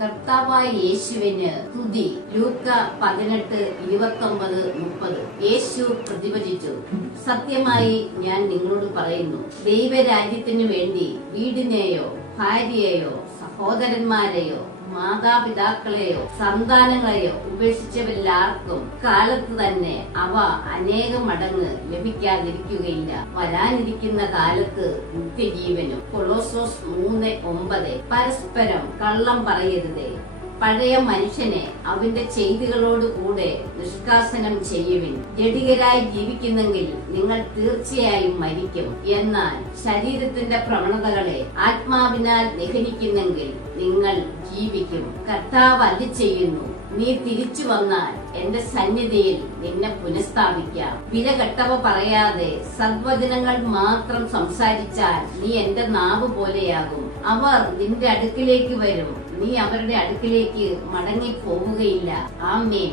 കർത്താവായ യേശുവിന് തുതി. ലൂക്ക 18:29-30. യേശു പ്രതിവചിച്ചു, സത്യമായി ഞാൻ നിങ്ങളോട് പറയുന്നു, ദൈവരാജ്യത്തിനു വേണ്ടി വീടിനെയോ ഭാര്യയെയോ സഹോദരന്മാരെയോ മാതാപിതാക്കളെയോ സന്താനങ്ങളെയോ ഉപേക്ഷിച്ചവരിലാർക്കും കാലത്ത് തന്നെ അവ അനേകം മടങ്ങ് ലഭിക്കാതിരിക്കുകയില്ല. വരാനിരിക്കുന്ന കാലത്ത് നിത്യജീവനും. കൊളോസ്സോസ് 3:9. പരസ്പരം കള്ളം പറയരുതേ. പഴയ മനുഷ്യനെ അവന്റെ ചെയ്തികളോട് കൂടെ നിഷ്കാസനം ചെയ്യുവിൻ. ജഡികരായി ജീവിക്കുന്നെങ്കിൽ നിങ്ങൾ തീർച്ചയായും മരിക്കും. എന്നാൽ ശരീരത്തിന്റെ പ്രവണതകളെ ആത്മാവിനാൽ നിഹനിക്കുന്നെങ്കിൽ നിങ്ങൾ ജീവിക്കും. കർത്താവ് അരുളിച്ചെയ്യുന്നു, നീ തിരിച്ചു വന്നാൽ എന്റെ സന്നിധിയിൽ നിന്നെ പുനഃസ്ഥാപിക്കാം. വിലകെട്ടവ പറയാതെ സദ്വചനങ്ങൾ മാത്രം സംസാരിച്ചാൽ നീ എന്റെ നാവ് പോലെയാകും. അവർ നിന്റെ അടുക്കിലേക്ക് വരും, നീ അവരുടെ അടുക്കിലേക്ക് മടങ്ങി പോവുകയില്ല. ആമേൻ.